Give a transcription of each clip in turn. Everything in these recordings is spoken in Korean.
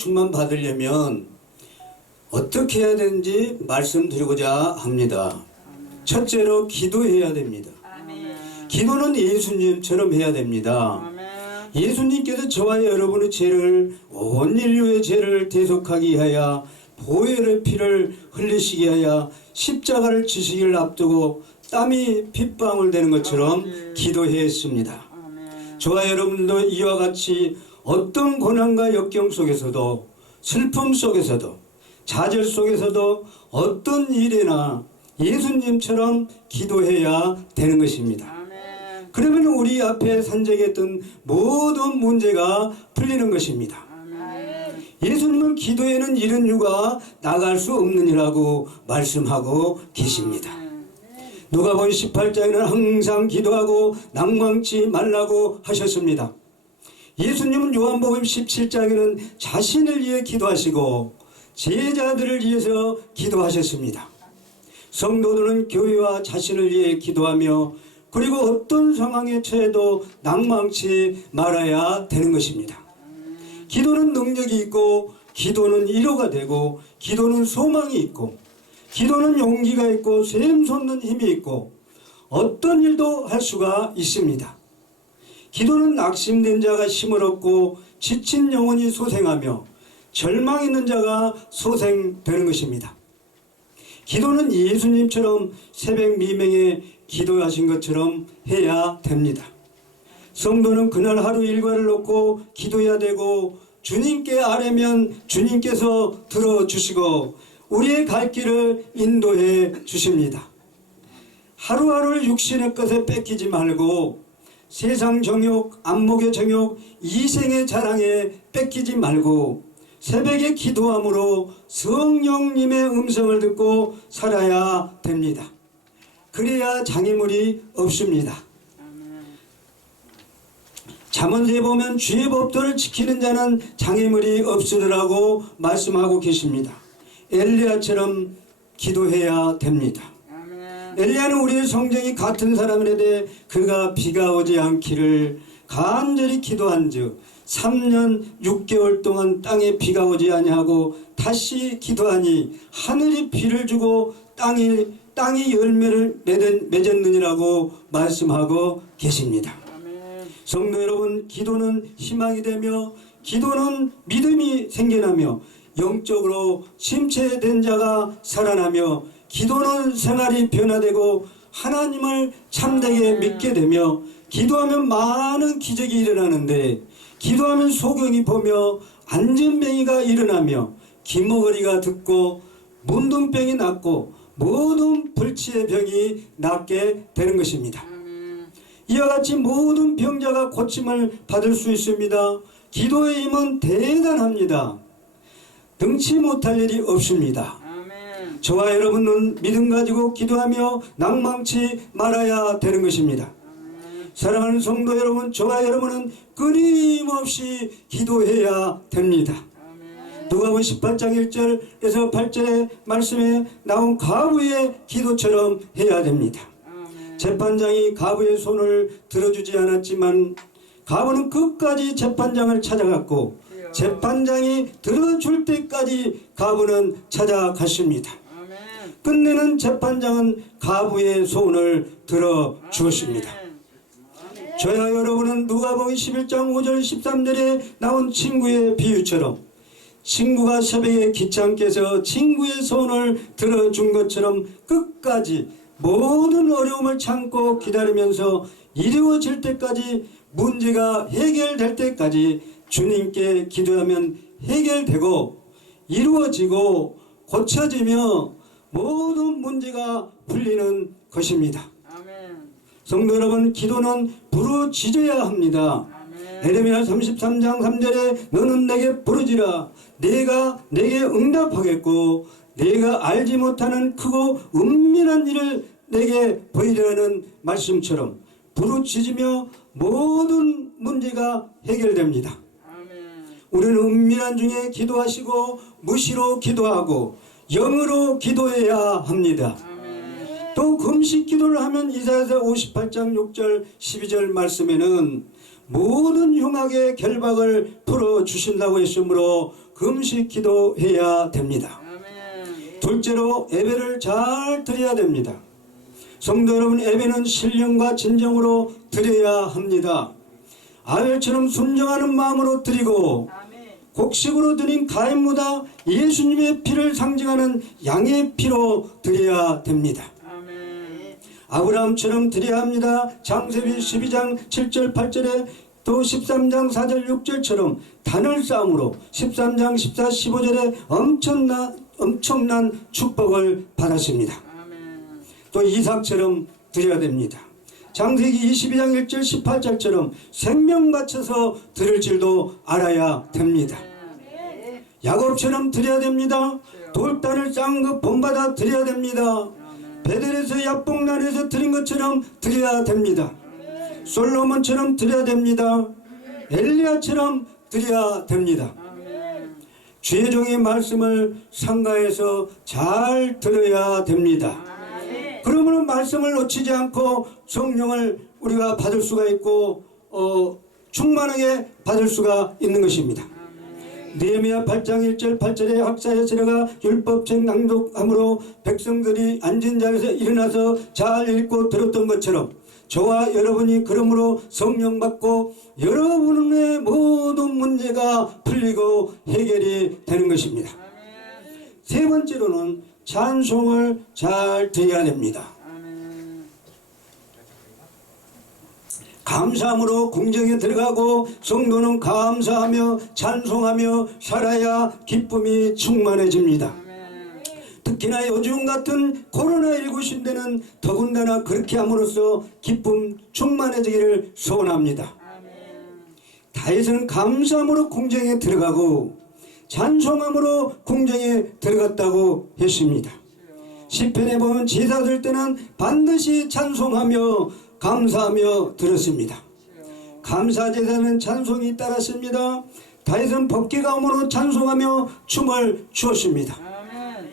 충만 받으려면 어떻게 해야 되는지 말씀드리고자 합니다. 첫째로 기도해야 됩니다. 기도는 예수님처럼 해야 됩니다. 예수님께서 저와 여러분의 죄를, 온 인류의 죄를 대속하기 위하여 보혈의 피를 흘리시기 위하여 십자가를 지시기를 앞두고 땀이 핏방울 되는 것처럼 기도했습니다. 저와 여러분도 이와 같이 어떤 고난과 역경 속에서도, 슬픔 속에서도, 좌절 속에서도 어떤 일이나 예수님처럼 기도해야 되는 것입니다. 그러면 우리 앞에 산적했던 모든 문제가 풀리는 것입니다. 예수님은 기도에는 이런 이유가 나갈 수 없느니라고 말씀하고 계십니다. 누가복음 18장에는 항상 기도하고 낭망치 말라고 하셨습니다. 예수님은 요한복음 17장에는 자신을 위해 기도하시고 제자들을 위해서 기도하셨습니다. 성도들은 교회와 자신을 위해 기도하며 그리고 어떤 상황에 처해도 낭망치 말아야 되는 것입니다. 기도는 능력이 있고, 기도는 위로가 되고, 기도는 소망이 있고, 기도는 용기가 있고, 샘솟는 힘이 있고, 어떤 일도 할 수가 있습니다. 기도는 낙심된 자가 힘을 얻고 지친 영혼이 소생하며 절망 있는 자가 소생되는 것입니다. 기도는 예수님처럼 새벽 미명에 기도하신 것처럼 해야 됩니다. 성도는 그날 하루 일과를 놓고 기도해야 되고, 주님께 아뢰면 주님께서 들어주시고 우리의 갈 길을 인도해 주십니다. 하루하루를 육신의 것에 뺏기지 말고 세상 정욕, 안목의 정욕, 이생의 자랑에 뺏기지 말고 새벽에 기도함으로 성령님의 음성을 듣고 살아야 됩니다. 그래야 장애물이 없습니다. 잠언서에 보면 주의 법도를 지키는 자는 장애물이 없으리라고 말씀하고 계십니다. 엘리야처럼 기도해야 됩니다. 엘리야는 우리의 성정이 같은 사람에 대해 그가 비가 오지 않기를 간절히 기도한즉 3년 6개월 동안 땅에 비가 오지 아니하고 다시 기도하니 하늘이 비를 주고 땅이 열매를 맺었느니라고 말씀하고 계십니다. 성도 여러분, 기도는 희망이 되며 기도는 믿음이 생겨나며 영적으로 심체된 자가 살아나며 기도는 생활이 변화되고 하나님을 참되게 믿게 되며 기도하면 많은 기적이 일어나는데 기도하면 소경이 보며 안전병이가 일어나며 긴머거리가 듣고 문둥병이 낫고 모든 불치의 병이 낫게 되는 것입니다. 이와 같이 모든 병자가 고침을 받을 수 있습니다. 기도의 힘은 대단합니다. 능치 못할 일이 없습니다. 저와 여러분은 믿음 가지고 기도하며 낭망치 말아야 되는 것입니다. 사랑하는 성도 여러분, 저와 여러분은 끊임없이 기도해야 됩니다. 누가복음 18장 1절에서 8절의 말씀에 나온 과부의 기도처럼 해야 됩니다. 재판장이 과부의 손을 들어주지 않았지만 과부는 끝까지 재판장을 찾아갔고 재판장이 들어줄 때까지 과부는 찾아갔습니다. 끝내는 재판장은 과부의 손을 들어주었습니다. 저와 여러분은 누가복음 11장 5절 13절에 나온 친구의 비유처럼 친구가 새벽에 귀찮게서 친구의 손을 들어준 것처럼 끝까지 모든 어려움을 참고 기다리면서 이루어질 때까지, 문제가 해결될 때까지 주님께 기도하면 해결되고 이루어지고 고쳐지며 모든 문제가 풀리는 것입니다. 성도 여러분, 기도는 부르짖어야 합니다. 에레미야 33장 3절에 너는 내게 부르짖으라 내가 내게 응답하겠고 내가 알지 못하는 크고 은밀한 일을 내게 보이려는 말씀처럼 부르짖으며 모든 문제가 해결됩니다. 우리는 은밀한 중에 기도하시고 무시로 기도하고 영으로 기도해야 합니다. 또 금식 기도를 하면 이사야서 58장 6절 12절 말씀에는 모든 흉악의 결박을 풀어주신다고 했으므로 금식 기도해야 됩니다. 둘째로 예배를 잘 드려야 됩니다. 성도 여러분, 예배는 신령과 진정으로 드려야 합니다. 아벨처럼 순종하는 마음으로 드리고 곡식으로 드린 가인보다 예수님의 피를 상징하는 양의 피로 드려야 됩니다. 아브라함처럼 드려야 합니다. 창세기 12장 7절 8절에 또 13장 4절 6절처럼 단을 쌓음으로 13장 14, 15절에 엄청난 축복을 받았습니다. 또 이삭처럼 드려야 됩니다. 창세기 22장 1절 18절처럼 생명 바쳐서 드릴 줄도 알아야 됩니다. 야곱처럼 드려야 됩니다. 돌단을 쌓은 것 본받아 드려야 됩니다. 베델에서 야복난에서 드린 것처럼 드려야 됩니다. 솔로몬처럼 드려야 됩니다. 엘리야처럼 드려야 됩니다. 주의 종의 말씀을 상가에서 잘 들어야 됩니다. 그러므로 말씀을 놓치지 않고 성령을 우리가 받을 수가 있고 충만하게 받을 수가 있는 것입니다. 느헤미야 8장 1절 8절에 학사에 들어가 율법책 낭독함으로 백성들이 앉은 자리에서 일어나서 잘 읽고 들었던 것처럼 저와 여러분이 그러므로 성령 받고 여러분의 모든 문제가 풀리고 해결이 되는 것입니다. 세 번째로는 찬송을 잘 드려야 됩니다. 감사함으로 궁정에 들어가고 성도는 감사하며 찬송하며 살아야 기쁨이 충만해집니다. 특히나 요즘 같은 코로나19 시대는 더군다나 그렇게 함으로써 기쁨 충만해지기를 소원합니다. 다윗은 감사함으로 궁정에 들어가고 찬송함으로 궁정에 들어갔다고 했습니다. 시편에 보면 제사 드릴 때는 반드시 찬송하며 감사하며 들었습니다. 감사 제사는 찬송이 따랐습니다. 다윗은 법궤 가음으로 찬송하며 춤을 추었습니다.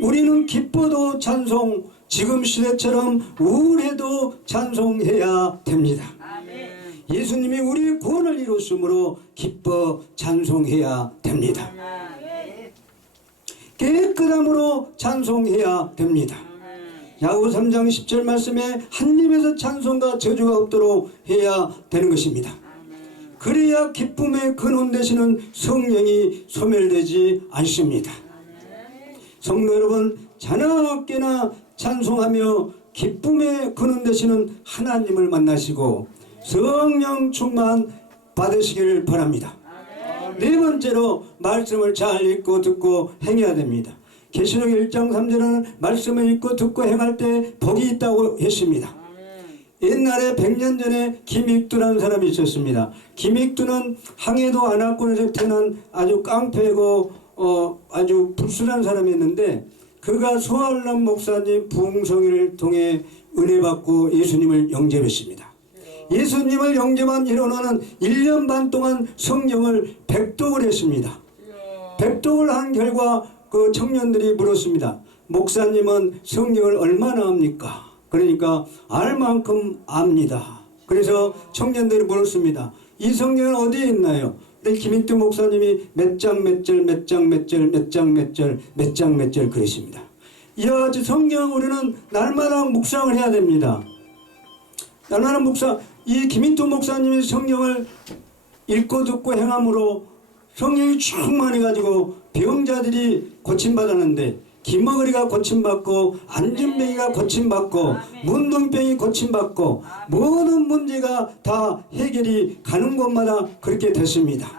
우리는 기뻐도 찬송, 지금 시대처럼 우울해도 찬송해야 됩니다. 예수님이 우리의 구원을 이루었으므로 기뻐 찬송해야 됩니다. 깨끗함으로 찬송해야 됩니다. 야고보 3장 10절 말씀에 한 입에서 찬송과 저주가 없도록 해야 되는 것입니다. 그래야 기쁨의 근원 되시는 성령이 소멸되지 않습니다. 성도 여러분, 자나깨나 찬송하며 기쁨의 근원 되시는 하나님을 만나시고 성령 충만 받으시기를 바랍니다. 네 번째로 말씀을 잘 읽고 듣고 행해야 됩니다. 계시록 1장 3절은 말씀을 읽고 듣고 행할 때 복이 있다고 했습니다. 옛날에 100년 전에 김익두라는 사람이 있었습니다. 김익두는 항해도 안압군에서 태어난 아주 깡패고 아주 불순한 사람이었는데 그가 소알람 목사님 부흥성회를 통해 은혜 받고 예수님을 영접했습니다. 예수님을 영접한 이로는 1년 반 동안 성경을 백독을 했습니다. 백독을 한 결과 그 청년들이 물었습니다. 목사님은 성경을 얼마나 압니까? 그러니까 알 만큼 압니다. 그래서 청년들이 물었습니다. 이 성경은 어디에 있나요? 근데 김익두 목사님이 몇 장 몇 절 몇 장 몇 절 몇 장 몇 절 몇 장 몇 절 그러십니다. 이와 같이 성경 우리는 날마다 묵상을 해야 됩니다. 날마다 묵상. 이 김익두 목사님이 성경을 읽고 듣고 행함으로 성령이 충만해가지고 병자들이 고침받았는데 기머거리가 고침받고 안진병이가 고침받고 문둥병이 고침받고 모든 문제가 다 해결이 가는 곳마다 그렇게 됐습니다.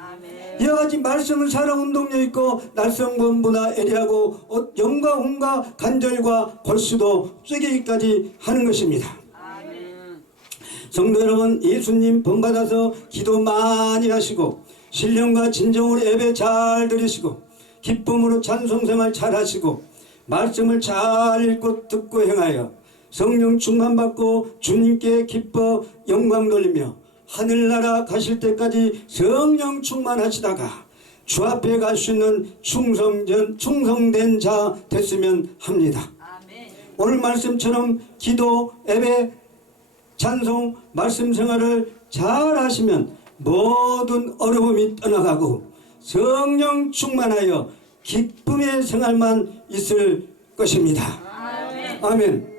이와 같이 말씀을 살아 운동력 있고 날성범보다 애리하고 영과 혼과 간절과 골수도 쐐기까지 하는 것입니다. 성도 여러분, 예수님 본받아서 기도 많이 하시고 신령과 진정으로 예배 잘 드리시고 기쁨으로 찬송생활 잘 하시고 말씀을 잘 읽고 듣고 행하여 성령 충만받고 주님께 기뻐 영광 돌리며 하늘나라 가실 때까지 성령 충만하시다가 주 앞에 갈 수 있는 충성된 자 됐으면 합니다. 오늘 말씀처럼 기도, 예배, 찬송, 말씀 생활을 잘 하시면 모든 어려움이 떠나가고 성령 충만하여 기쁨의 생활만 있을 것입니다. 아멘.